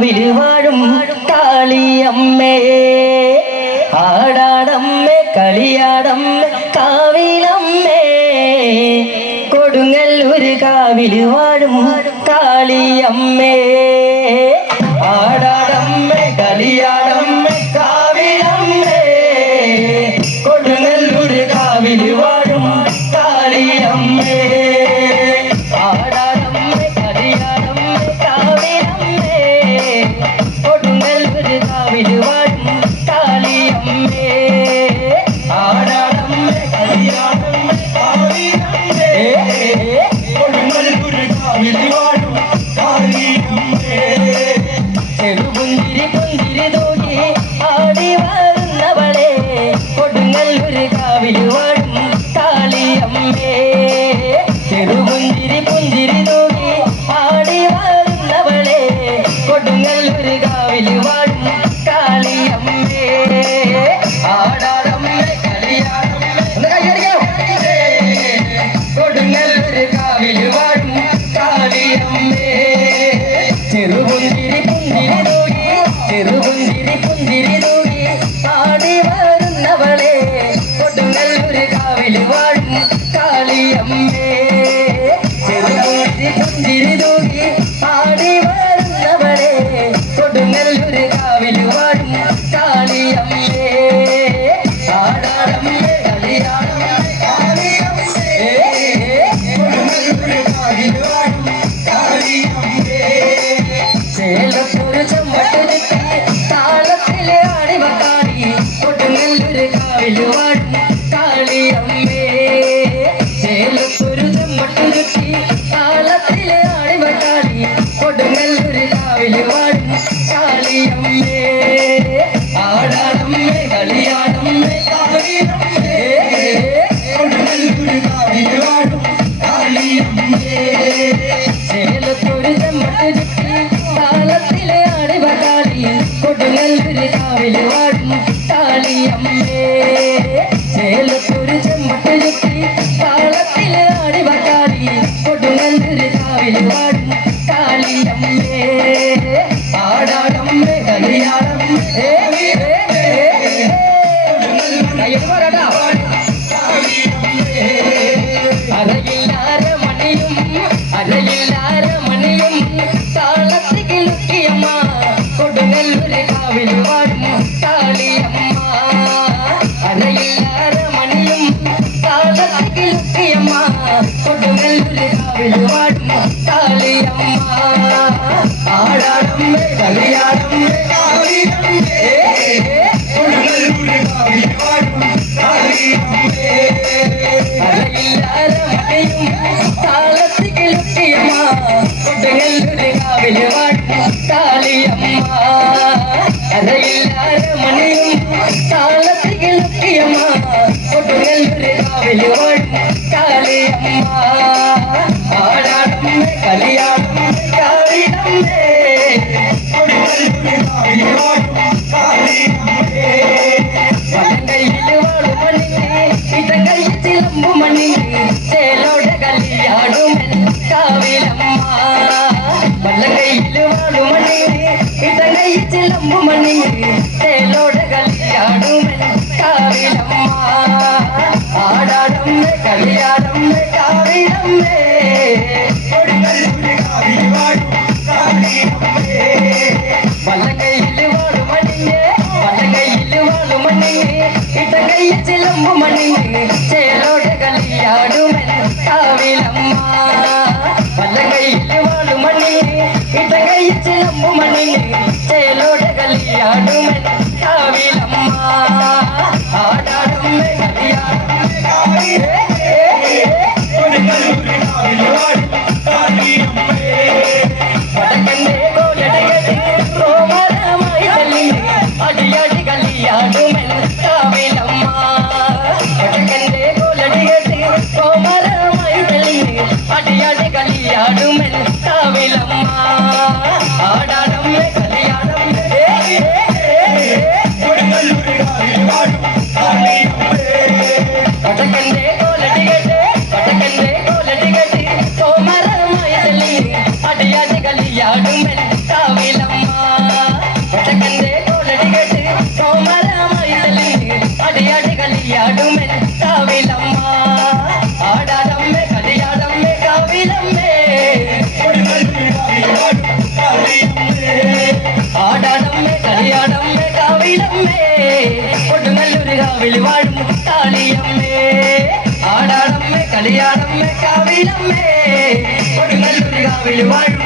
കാവിൽ വാഴും കാളിയമ്മേ ആടാടമ്മേ കളിയാടമ്മേ കാവിലമ്മേ കൊടുങ്ങല്ലൂർ കാവിൽ വാഴും കാളിയമ്മേ ആടാടമ്മേ കളിയാടമ്മേ കാവിലമ്മേ കൊടുങ്ങല്ലൂർ കാവിൽ വാഴും കാളിയമ്മേ ആടാടമ്മേ കളിയാടമ്മേ കാവിലമ്മേ കൊടുങ്ങല്ലൂർ കാവിൽ വാഴും കാളിയമ്മേ ആടാടമ്മേ കളിയാടമ്മേ കാവിലമ്മേ കൊടുങ്ങല്ലൂർ കാവിൽ വാഴും കാളിയമ്മേ ചെറുപുഞ്ചിരി പുഞ്ചിരി തൂകി ആടി വരുന്നവളെ കൊടുങ്ങല്ലൂർ കാവിൽ വാഴും കാളിയമ്മേ ചെറുപുഞ്ചിരി പുഞ്ചിരി തൂകി ആടി വരുന്നവളെ കൊടുങ്ങല്ലൂർ കാവിൽ വാഴും കാളിയമ്മേ ആടാടമ്മേ കളിയാടമ്മേ കൊടുങ്ങല്ലൂർ കാവിൽ വാഴും കാളിയമ്മേ ചെറുപുഞ്ചിരി പുഞ്ചിരി തൂകി ചെറുപുഞ്ചിരി പുഞ്ചിരി തൂകി ആടി വരുന്നവളെ കൊടുങ്ങല്ലൂർ കാവിൽ വാഴും കാളിയമ്മേ ചെറുപുഞ്ചിരി പുഞ്ചിരി തൂകി ആടി വരുന്നവളെ കൊടുങ്ങല്ലൂർ കാവിൽ വാഴും കാളിയമ്മേ ആടാടമ്മേ കളിയാടമ്മേ കാളിയമ്മേ കൊടുങ്ങല്ലൂർ കാവിൽ വാഴും കാളിയമ്മേ ചേലത്തൊരു ചെമ്പട്ട് ചുറ്റി താളത്തിലെ ആടിവക്കാടി കൊടുങ്ങല്ലൂർ കാവിൽ വാഴും കാളിയമ്മേ ചേലത്തൊരു ചെമ്പട്ട് ചുറ്റി താളത്തിലെ ആടിവക്കാടി കൊടുങ്ങല്ലൂർ കാവിൽ വാഴും കാളിയമ്മേ ആടാടമ്മേ കളിയാടമ്മേ കാളിയമ്മേ കൊടുങ്ങല്ലൂർ കാവിൽ വാഴും കാളിയമ്മേ ചേലത്തൊരു ചെമ്പട്ട് ചുറ്റി താളത്തിലെ ആടിവക്കാടി കൊടുങ്ങല്ലൂർ കാവിൽ വാഴും കാളിയമ്മേ ചേലത്തൊരു ചെമ്പട്ട് ചുറ്റി താളത്തിലെ ആടിവക്കാടി കൊടുങ്ങല്ലൂർ കാവിൽ വാഴും കാളിയമ്മേ ആടാടമ്മേ കളിയാടമ്മേ അരയില്ലാര മണിയും അരയില്ലാര മണിയും താളത്തിലുക്കിയമ്മ കൊടുങ്ങല്ലൂർ കാവിൽ വാഴും കാളിയമ്മ അരയില്ലാര മണിയും താളത്തിലുക്കിയമ്മ കൊടുങ്ങല്ലൂർ കാവിൽ വാഴും കാളിയമ്മ ആടാടമ്മേ കളിയാടമ്മേ കാളിയമ്മേ കൊടുങ്ങല്ലൂർ കാവിൽ വാഴും കാളിയമ്മേ അരയില്ലാര മണിയും താളത്തിലുക്കിയമ്മ കൊടുങ്ങല്ലൂർ കാവിൽ വാഴും കാളിയമ്മ അരയില്ലാര മണിയും താളത്തിലുക്കിയമ്മ കൊടുങ്ങല്ലൂർ കാവിൽ വാഴും കാളിയമ്മ ആടാടമ്മേ കളിയാടമ്മേ കാളിയമ്മേ കൊടുങ്ങല്ലൂർ കാവിൽ വാഴും കാളിയമ്മേ വലങ്കയിൽ വാളുമണിഞ്ഞ് ഇടങ്കയിൽ ചിലമ്പുമണിഞ്ഞ് ചേലോടെ കളിയാടുമൻ കാവിലമ്മ വലങ്കയിൽ വാളുമണിഞ്ഞ് ഇടങ്കയിൽ ചിലമ്പുമണിഞ്ഞ് ചേലോടെ കളിയാടുമൻ കാവിലമ്മ ആടാടമ്മേ കളിയാടമ്മേ കാവിലമ്മേ കൊടുങ്ങല്ലൂർ കാവിൽ വാഴും കാളിയമ്മേ വലങ്കയിൽ വാളുമണിഞ്ഞ് വലങ്കയിൽ വാളുമണിഞ്ഞ് ഇടങ്കയിൽ ചിലമ്പുമണിഞ്ഞ് ചേലോടെ കളിയാടുമൻ കാവിലമ്മ വലങ്കയിൽ വാളുമണിഞ്ഞ് ഇടങ്കയിൽ ചിലമ്പുമണിഞ്ഞ് ചേലോടെ കളിയാടുമൻ കാവിലമ്മ ആടാടമ്മേ കളിയാടമ്മേ കാളിയമ്മേ കൊടുങ്ങല്ലൂർ കാവിൽ വാഴും കാളിയമ്മേ വടക്കന്റെ കോലടകടി പ്രോമരമായി തല്ലിന് അടിയാടി കളിയാടുമൻ കാവിലമ്മ വടക്കന്റെ കോലടകടി പ്രോമരമായി തല്ലിന് അടിയാടി കളിയാടുമൻ കാവിലമ്മ ആടാടമ്മേ കളിയാടമ്മേ കൊടുങ്ങല്ലൂർ കാവിൽ വാഴും കാളിയമ്മേ വടക്കന്റെ കോലടികടി സോമരമായി തല്ലി അടിയാടി കളിയാടുമൻ കാവിലമ്മ കൊടുങ്ങല്ലൂർ കാവിൽ വാഴും കാളിയമ്മേ ആടാടമ്മേ കളിയാടമ്മേ കാവിലമ്മേ കൊടുങ്ങല്ലൂർ കാവിൽ വാഴും